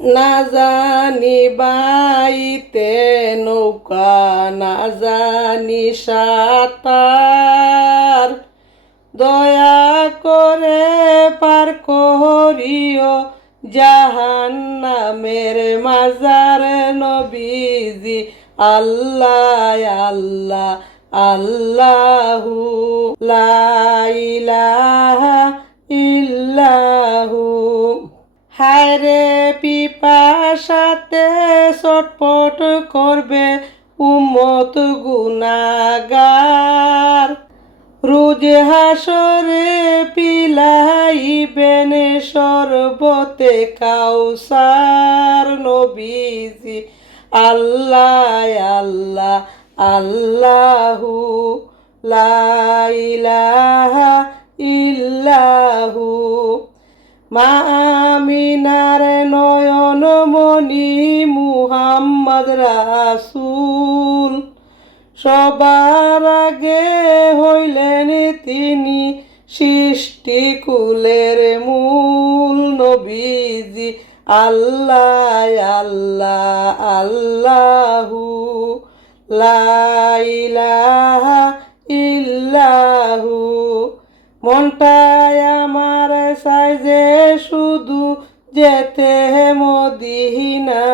না জানি বাইতে নৌকা, না জানি সাঁতার, দয়া করে পার করিও জাহান্নামের মাজার। নবীজি আল্লাহ আল্লাহ আল্লাহু লা ইলাহা ইল্লাহু। হায়রে পিপাসাতে ছটফট করবে উম্মত গুনাহগার, রোজ হাসরে পিলাইবেন শরবতে কাউসার। নবীজি আল্লাহ আল্লাহ আল্লাহু লা ইলাহা ইল্লাহু। মা আমিনার নয়ন মনি মুহাম্মদ রাসূল, সবার আগে হইলেন তিনি সৃষ্টি কুলের মূল। নবীজি আল্লাহ আল্লাহ আল্লাহু লা ইলাহা ইল্লাহু। মনটায় আমার চাই যে শুধু যেতে মদিনা,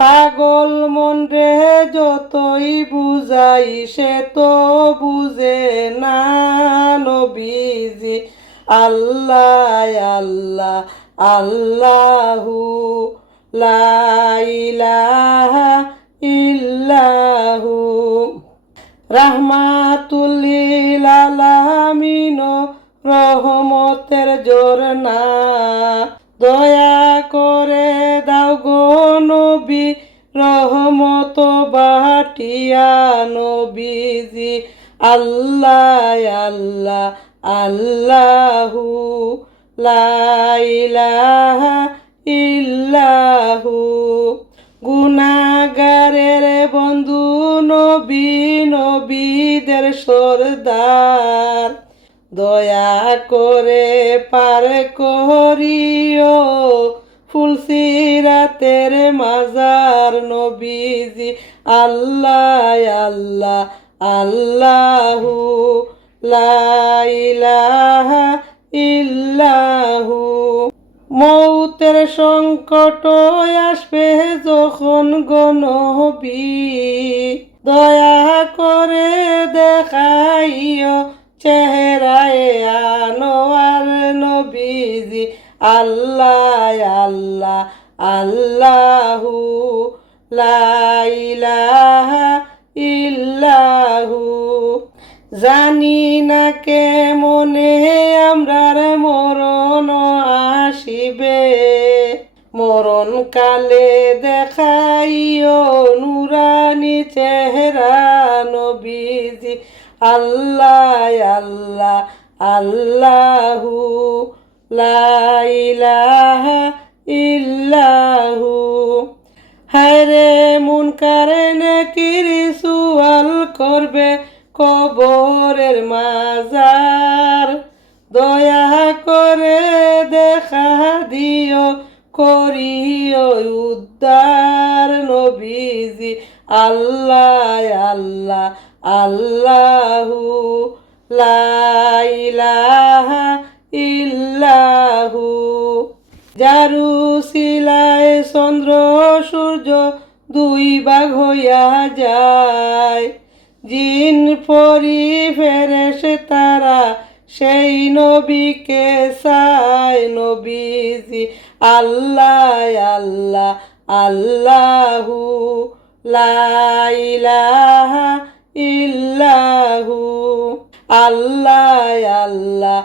পাগল মন রে যতই বুঝাই সে তো বুঝে না। নবীজি আল্লাহ আল্লাহ আল্লাহু লা ইলাহা ইল্লাহু। রাহমাতুল লিল আলামিন, রহমতের ঝরনা, দয়া করে দাও গো নবী রহমত বাটিয়া। নবীজি আল্লাহ আল্লাহ আল্লাহু লা ইলাহা ইল্লাহু। গুনাহগারের বন্ধু নবী, নবীদের সরদার, দয়া করে পার করিও ফুলসিরাতের মাজার। নবীজি আল্লাহ আল্লাহ আল্লাহু লা ইলাহা ইল্লাহু। মৌতের সংকট আসবে যখন গো নবী, দয়া করে দেখাইও চেহারায় আনোয়ার। নবীজি আল্লাহ আল্লাহ আল্লাহু লা ইলাহা ইল্লাহু। জানি না কে মনে আমরার মরণ আসিবে, মরণ কালে দেখাইও নুরানি চেহারা। নবীজি আল্লাহ আল্লাহ আল্লাহু লা ইলাহা ইল্লাহু। হায়রে মুনকার নাকির সুয়াল করবে কবরের মাজার, দয়া করে দেখা দিও করিও উদ্ধার। নবীজি আল্লাহ আল্লাহ আল্লাহু লা ইলাহা ইল্লাহু। যারু শিলায় চন্দ্র সূর্য দুই ভাগ হইয়া যায়, জিন পরি ফেরেশতারা সেই নবীকে চায়। নবীজি আল্লাহ আল্লাহ আল্লাহু লা ইলাহা ইল্লাহু। আল্লাহ আল্লাহ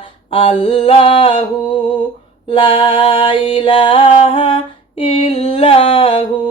আল্লাহু লা ইলাহা ইল্লাহু।